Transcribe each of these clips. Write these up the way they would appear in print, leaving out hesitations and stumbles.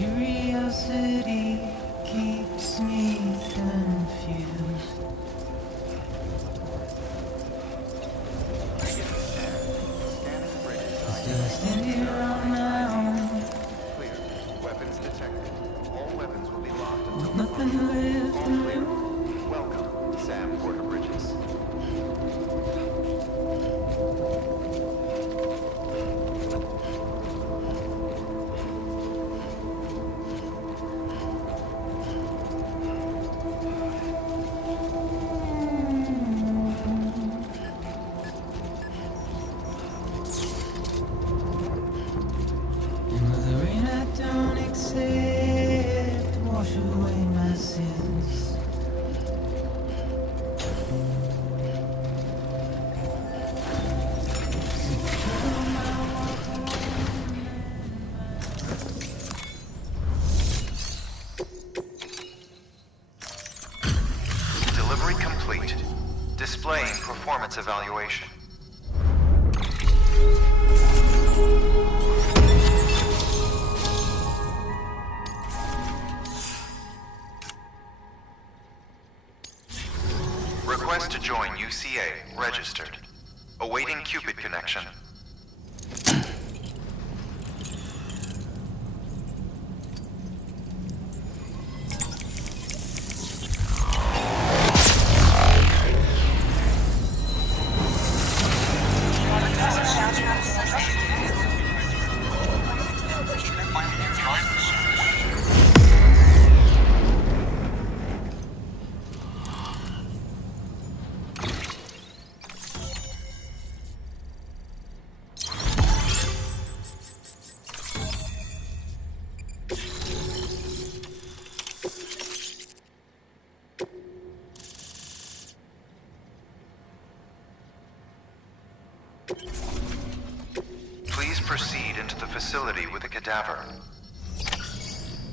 Curiosity keeps me confused. Still I stand here on my own. Clear. Weapons detected. All weapons will be locked until With nothing left to lose. Welcome, Sam Porter Bridges. Wash away my sins. Delivery complete. Displaying performance evaluation. Request to join UCA. Registered. Awaiting Cupid connection. Please proceed into the facility with the cadaver.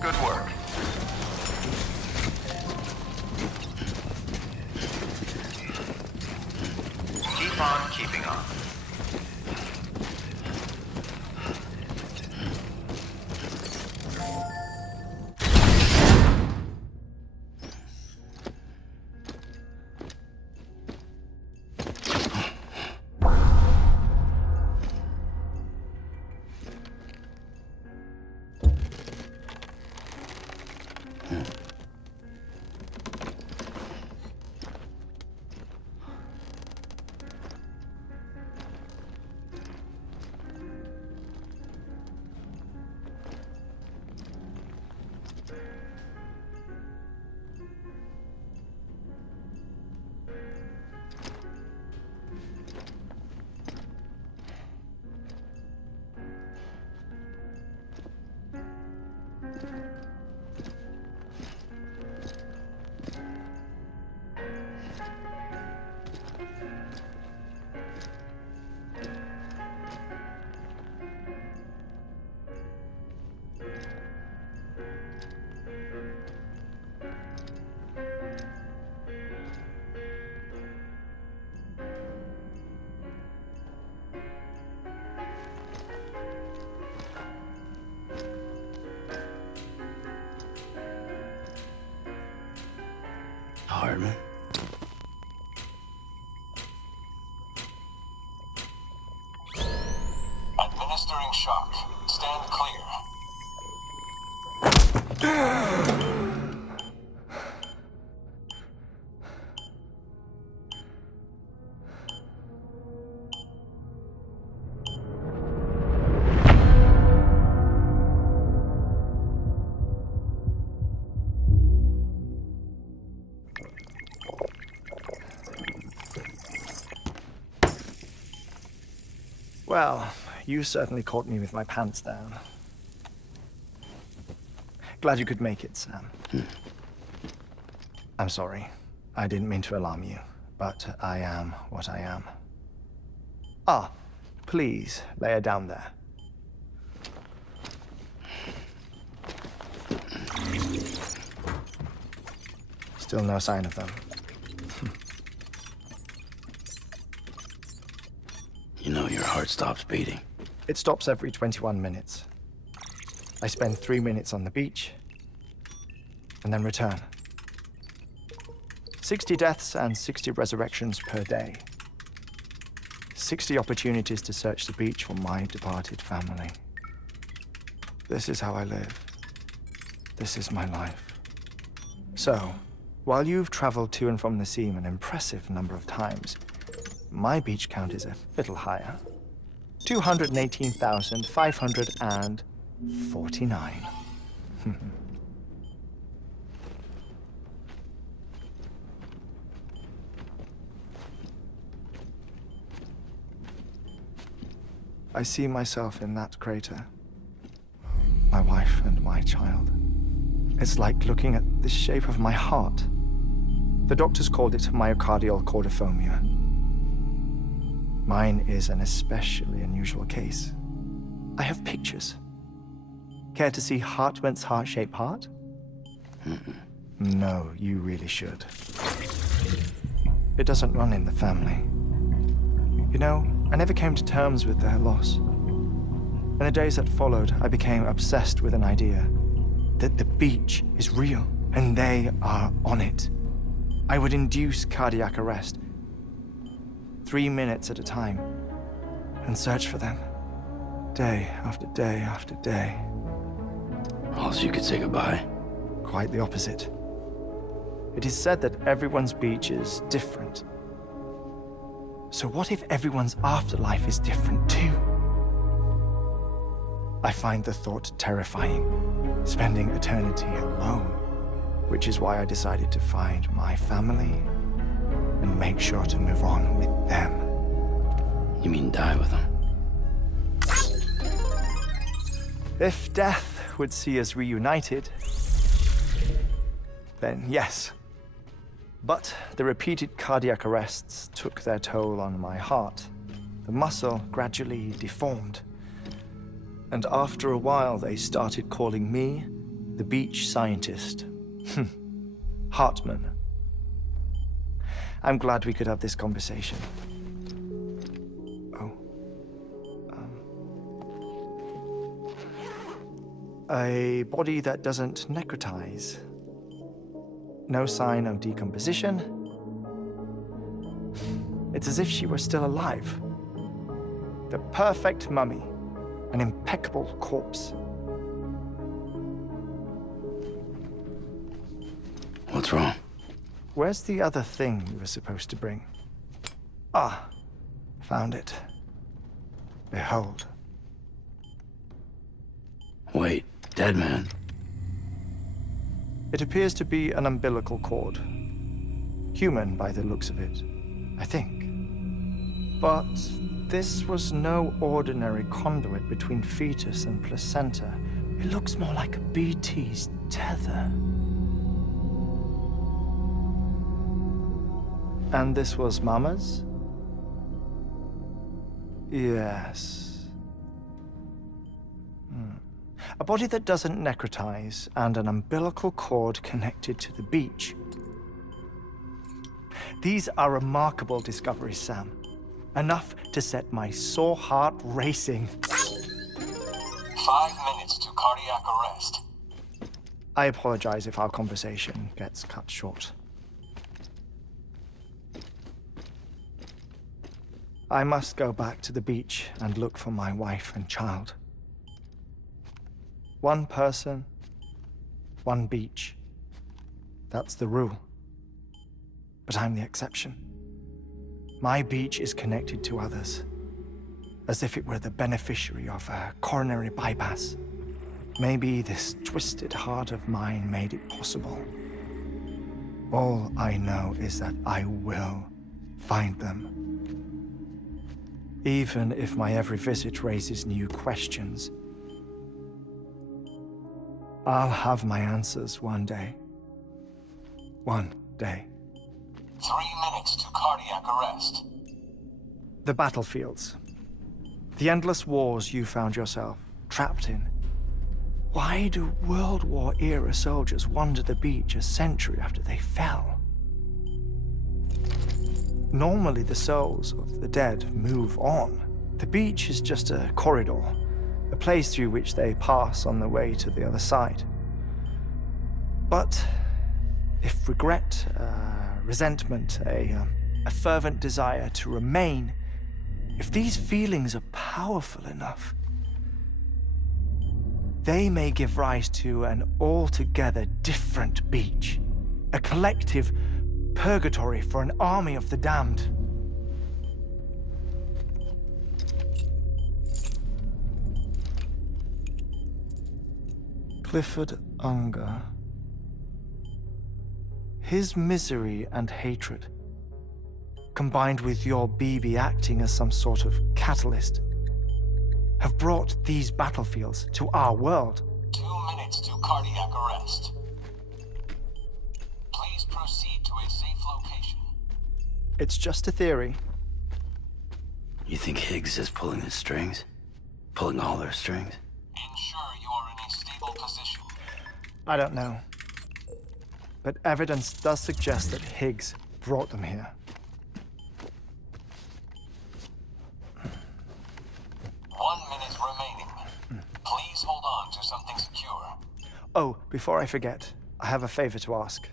Good work. Keep on keeping on. Hartman. Administering shock. Stand clear. Well, you certainly caught me with my pants down. Glad you could make it, Sam. I'm sorry. I didn't mean to alarm you, but I am what I am. Ah, please, lay her down there. Still no sign of them. You know your heart stops beating. It stops every 21 minutes. I spend 3 minutes on the beach, and then return. 60 deaths and 60 resurrections per day. 60 opportunities to search the beach for my departed family. This is how I live. This is my life. So, while you've traveled to and from the seam an impressive number of times, my beach count is a little higher. 218,549. I see myself in that crater. My wife and my child. It's like looking at the shape of my heart. The doctors called it myocardial cordiformia. Mine is an especially unusual case. I have pictures. Care to see Hartman's heart-shaped heart? No, you really should. It doesn't run in the family. You know, I never came to terms with their loss. In the days that followed, I became obsessed with an idea that the beach is real, and they are on it. I would induce cardiac arrest, 3 minutes at a time, and search for them, day after day after day. Also, you could say goodbye. Quite the opposite. It is said that everyone's beach is different. So what if everyone's afterlife is different too? I find the thought terrifying, spending eternity alone, which is why I decided to find my family and make sure to move on with them. You mean die with them? If death would see us reunited, then yes. But the repeated cardiac arrests took their toll on my heart. The muscle gradually deformed. And after a while, they started calling me the beach scientist. HEARTMAN. I'm glad we could have this conversation. Oh. A body that doesn't necrotize. No sign of decomposition. It's as if she were still alive. The perfect mummy. An impeccable corpse. What's wrong? Where's the other thing you were supposed to bring? Ah, found it. Behold. Wait, dead man. It appears to be an umbilical cord. Human by the looks of it, I think. But this was no ordinary conduit between fetus and placenta. It looks more like a BT's tether. And this was Mama's? Yes. A body that doesn't necrotize and an umbilical cord connected to the beach. These are remarkable discoveries, Sam. Enough to set my sore heart racing. 5 minutes to cardiac arrest. I apologize if our conversation gets cut short. I must go back to the beach and look for my wife and child. One person, one beach. That's the rule. But I'm the exception. My beach is connected to others, as if it were the beneficiary of a coronary bypass. Maybe this twisted heart of mine made it possible. All I know is that I will find them. Even if my every visit raises new questions, I'll have my answers one day. One day. 3 minutes to cardiac arrest. The battlefields. The endless wars you found yourself trapped in. Why do World War-era soldiers wander the beach a century after they fell? Normally, the souls of the dead move on. The beach is just a corridor, a place through which they pass on the way to the other side. But if regret, resentment, a fervent desire to remain, if these feelings are powerful enough, they may give rise to an altogether different beach, a collective purgatory for an army of the damned. Clifford Unger. His misery and hatred, combined with your BB acting as some sort of catalyst, have brought these battlefields to our world. 2 minutes to cardiac arrest. Please proceed to a safe location. It's just a theory. You think Higgs is pulling the strings? Pulling all their strings? Ensure you are in a stable position. I don't know. But evidence does suggest that Higgs brought them here. 1 minute remaining. Please hold on to something secure. Oh, before I forget, I have a favor to ask.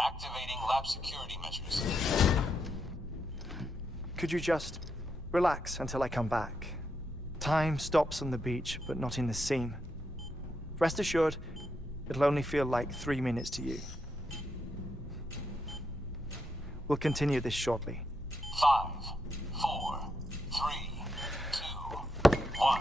Activating lateral snap security measures. Could you just relax until I come back? Time stops on the beach, but not in the scene. Rest assured, it'll only feel like 3 minutes to you. We'll continue this shortly. 5, 4, 3, 2, 1.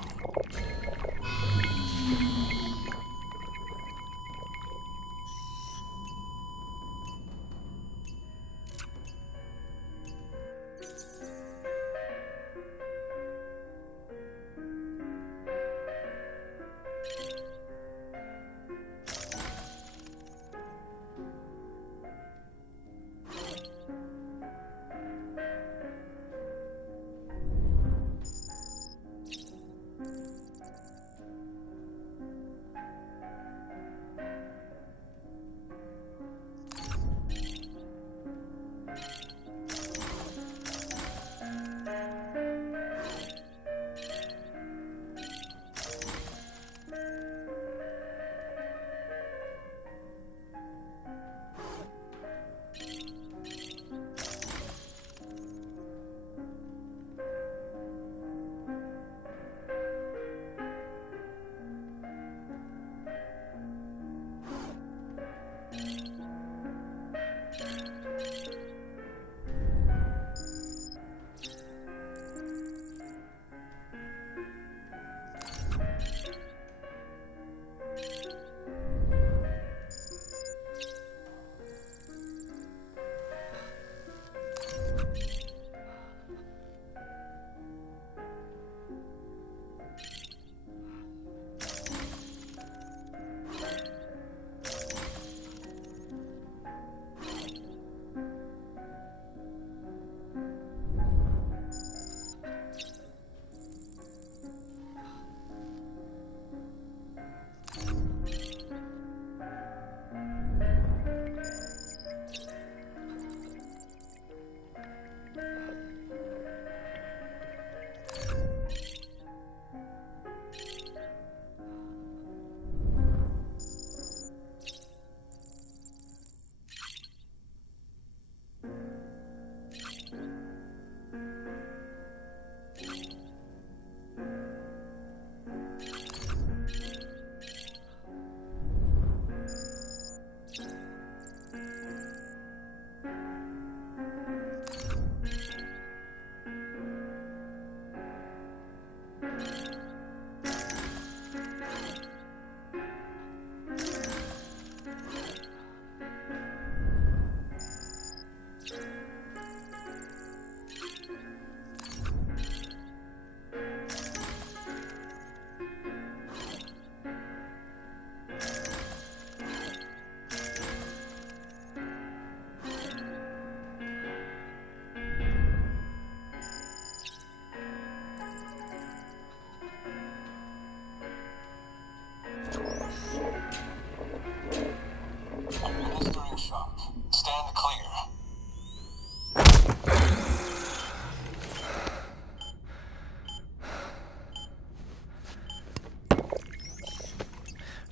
Administering shock. Stand clear.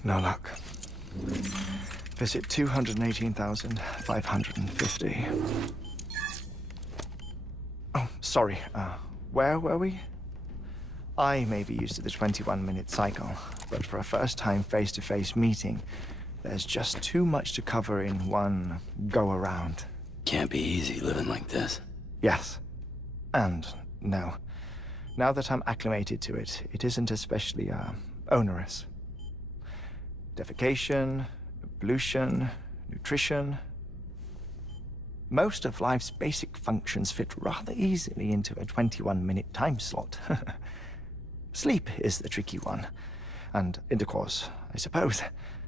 No luck. Visit 218,550. Oh, sorry. Where were we? I may be used to the 21-minute cycle, but for a first-time face-to-face meeting, there's just too much to cover in one go-around. Can't be easy living like this. Yes. And no. Now that I'm acclimated to it, it isn't especially, onerous. Defecation, pollution, nutrition. Most of life's basic functions fit rather easily into a 21-minute time slot. Sleep is the tricky one. And intercourse, I suppose.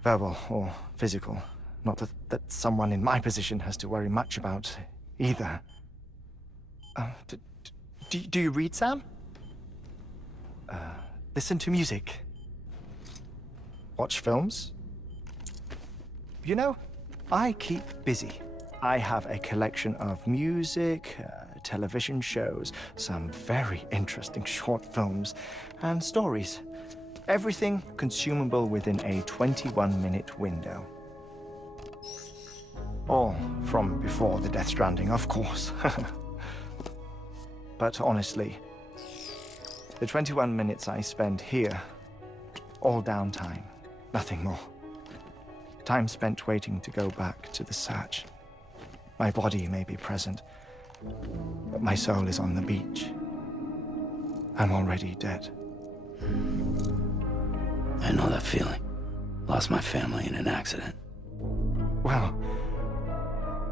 Verbal or physical. Not that someone in my position has to worry much about either. Do you read, Sam? Listen to music. Watch films? You know, I keep busy. I have a collection of music, television shows, some very interesting short films, and stories. Everything consumable within a 21-minute window. All from before the Death Stranding, of course. But honestly, the 21 minutes I spend here, all downtime, nothing more. Time spent waiting to go back to the search. My body may be present, but my soul is on the beach. I'm already dead. I know that feeling. Lost my family in an accident. Well,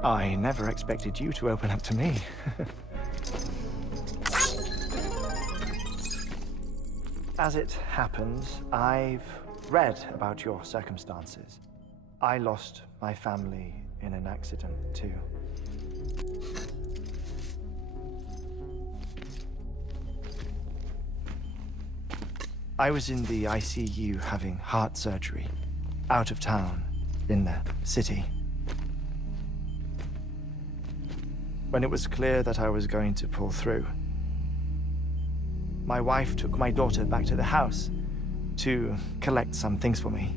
I never expected you to open up to me. As it happens, I've read about your circumstances. I lost my family in an accident, too. I was in the ICU having heart surgery, out of town, in the city. When it was clear that I was going to pull through, my wife took my daughter back to the house to collect some things for me.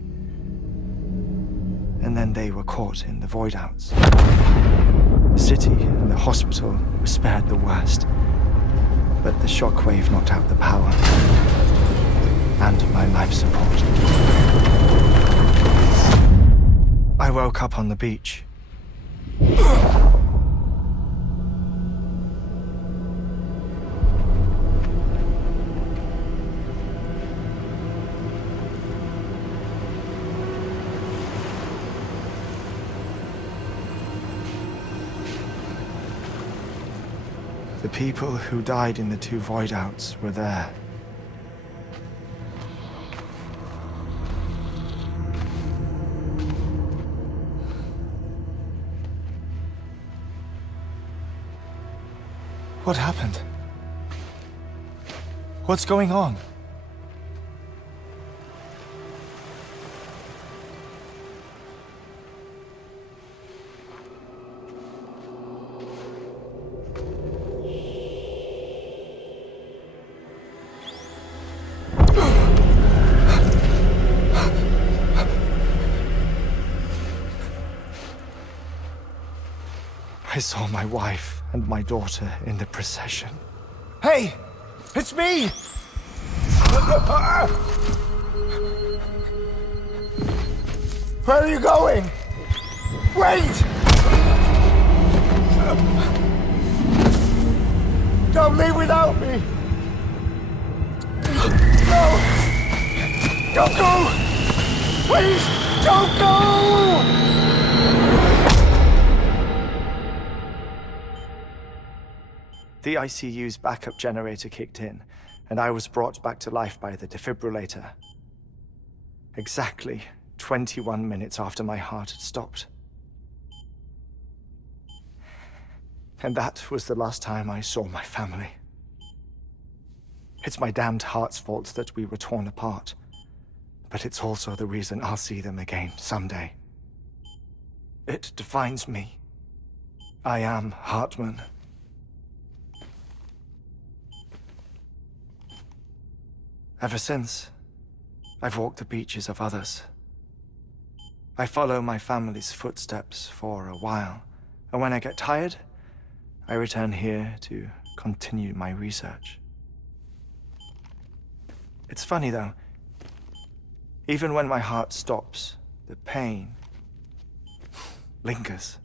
And then they were caught in the void outs. The city and the hospital were spared the worst, but the shockwave knocked out the power and my life support. I woke up on the beach. The people who died in the 2 void outs were there. What happened? What's going on? I saw my wife and my daughter in the procession. Hey! It's me! Where are you going? Wait! Don't leave without me! No! Don't go! Please, don't go! The ICU's backup generator kicked in, and I was brought back to life by the defibrillator. Exactly 21 minutes after my heart had stopped. And that was the last time I saw my family. It's my damned heart's fault that we were torn apart, but it's also the reason I'll see them again someday. It defines me. I am HEARTMAN. Ever since, I've walked the beaches of others. I follow my family's footsteps for a while, and when I get tired, I return here to continue my research. It's funny though, even when my heart stops, the pain lingers.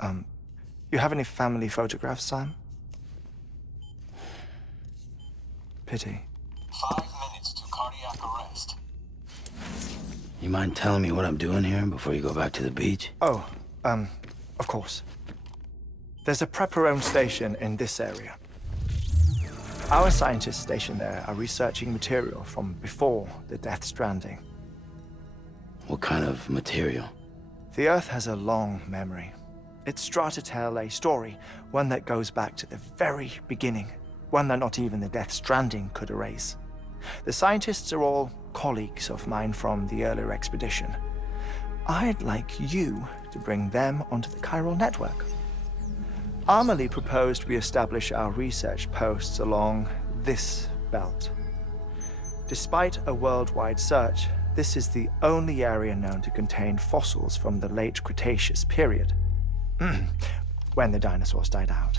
You have any family photographs, Sam? Pity. 5 minutes to cardiac arrest. You mind telling me what I'm doing here before you go back to the beach? Oh, of course. There's a prepper-owned station in this area. Our scientists stationed there are researching material from before the Death Stranding. What kind of material? The Earth has a long memory. It's trying to tell a story, one that goes back to the very beginning, one that not even the Death Stranding could erase. The scientists are all colleagues of mine from the earlier expedition. I'd like you to bring them onto the chiral network. Amelie proposed we establish our research posts along this belt. Despite a worldwide search, This is the only area known to contain fossils from the late Cretaceous period, when the dinosaurs died out.